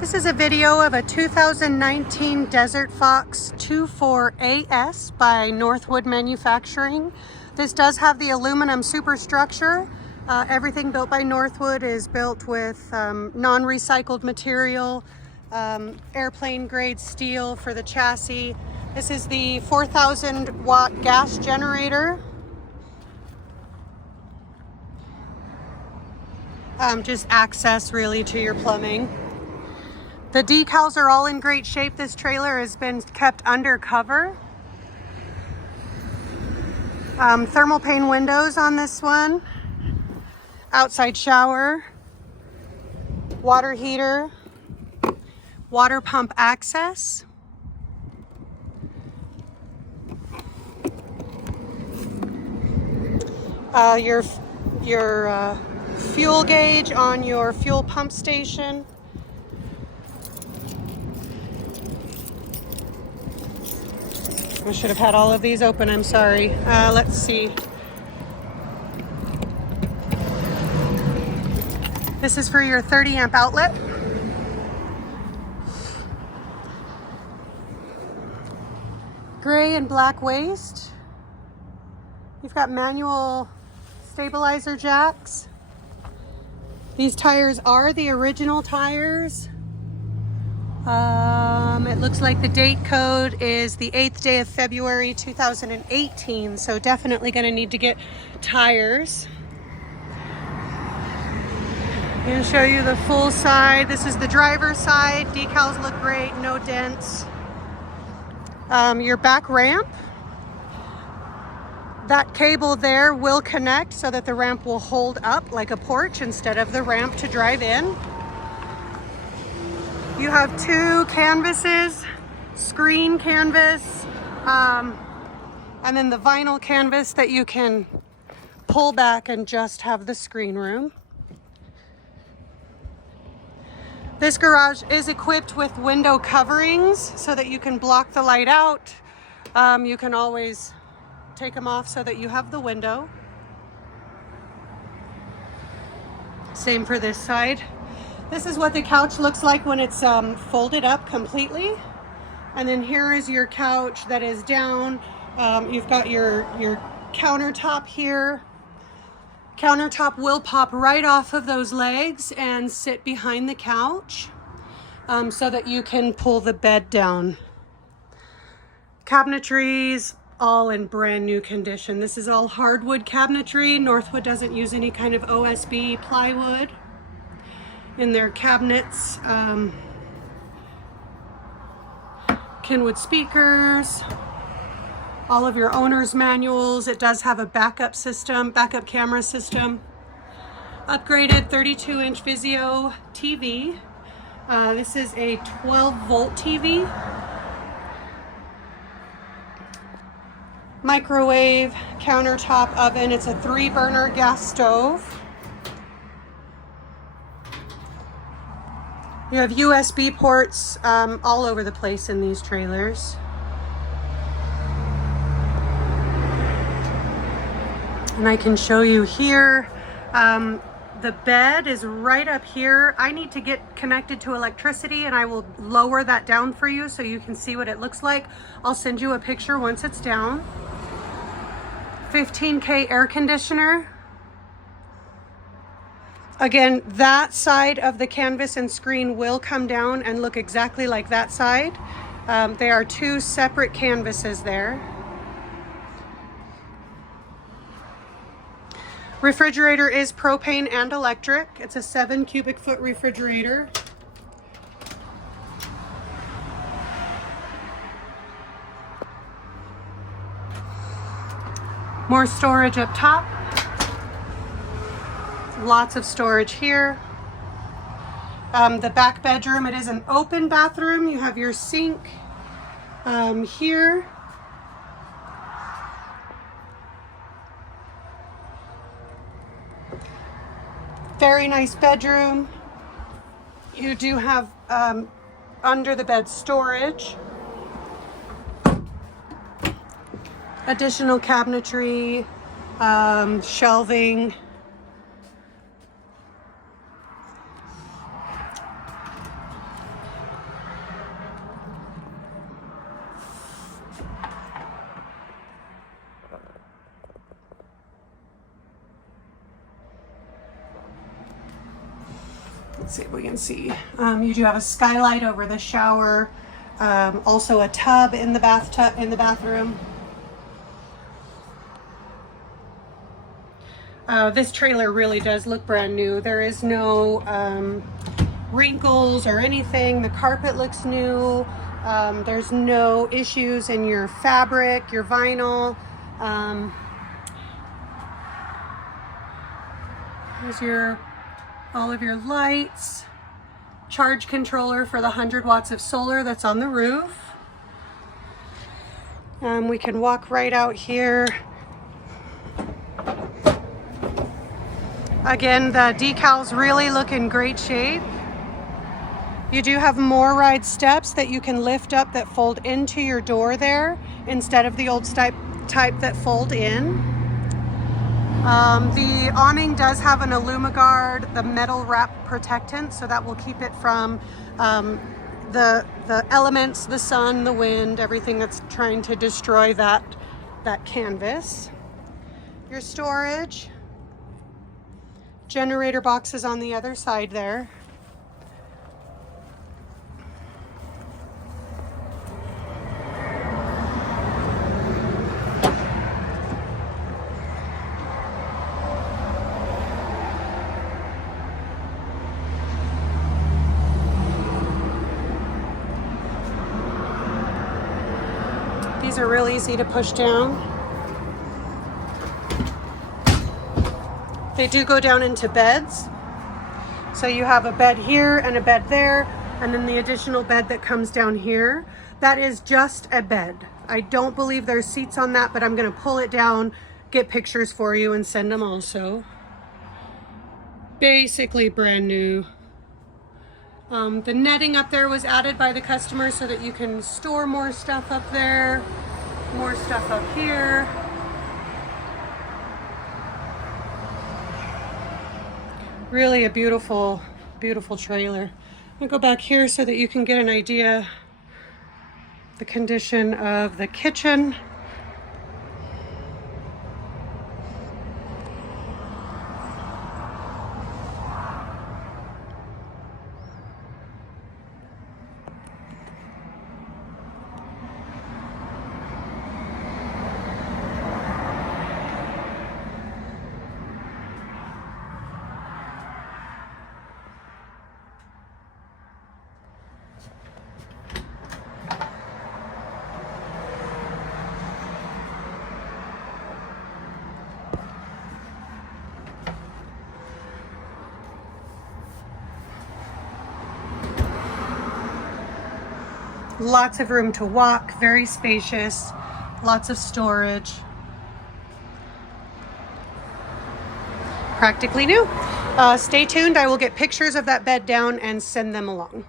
This is a video of a 2019 Desert Fox 24AS by Northwood Manufacturing. This does have the aluminum superstructure. Everything built by Northwood is built with non-recycled material, airplane grade steel for the chassis. This is the 4,000 watt gas generator. Just access really to your plumbing. The decals are all in great shape. This trailer has been kept undercover. Thermal pane windows on this one. Outside shower. Water heater. Water pump access. Your fuel gauge on your fuel pump station. I should have had all of these open, I'm sorry. Let's see. This is for your 30 amp outlet. Gray and black waist. You've got manual stabilizer jacks. These tires are the original tires. It looks like the date code is the 8th day of February 2018, so definitely going to need to get tires. I'm going to show you the full side. This is the driver's side. Decals look great, no dents. Your back ramp. That cable there will connect so that the ramp will hold up like a porch instead of the ramp to drive in. You have two canvases, screen canvas, and then the vinyl canvas that you can pull back and just have the screen room. This garage is equipped with window coverings so that you can block the light out. You can always take them off so that you have the window. Same for this side. This is what the couch looks like when it's folded up completely. And then here is your couch that is down. You've got your countertop here. Countertop will pop right off of those legs and sit behind the couch so that you can pull the bed down. Cabinetries, all in brand new condition. This is all hardwood cabinetry. Northwood doesn't use any kind of OSB plywood in their cabinets. Kenwood speakers, all of your owner's manuals. It does have a backup system, backup camera system. Upgraded 32-inch Vizio TV. This is a 12-volt TV. Microwave, countertop oven. It's a 3-burner gas stove. You have USB ports all over the place in these trailers. And I can show you here, the bed is right up here. I need to get connected to electricity and I will lower that down for you so you can see what it looks like. I'll send you a picture once it's down. 15K air conditioner. Again, that side of the canvas and screen will come down and look exactly like that side. They are two separate canvases there. Refrigerator is propane and electric. It's a 7 cubic foot refrigerator. More storage up top. Lots of storage here. The back bedroom, it is an open bathroom. You have your sink here. Very nice bedroom. You do have under the bed storage. Additional cabinetry, shelving. Let's see if we can see. You do have a skylight over the shower. Also a tub in the bathroom. This trailer really does look brand new. There is no wrinkles or anything. The carpet looks new. There's no issues in your fabric, your vinyl. Here's all of your lights. Charge controller for the 100 watts of solar that's on the roof. We can walk right out here. Again, the decals really look in great shape. You do have more ride steps that you can lift up that fold into your door there instead of the old type that fold in. The awning does have an AlumiGuard, the metal wrap protectant, so that will keep it from the elements, the sun, the wind, everything that's trying to destroy that canvas. Your storage. Generator boxes on the other side there. These are real easy to push down. They do go down into beds. So you have a bed here and a bed there, and then the additional bed that comes down here. That is just a bed. I don't believe there's seats on that, but I'm gonna pull it down, get pictures for you, and send them also. Basically brand new. The netting up there was added by the customer so that you can store more stuff up there, more stuff up here. Really a beautiful, beautiful trailer. I'm gonna go back here so that you can get an idea the condition of the kitchen. Lots of room to walk, very spacious, lots of storage. Practically new. Stay tuned, I will get pictures of that bed down and send them along.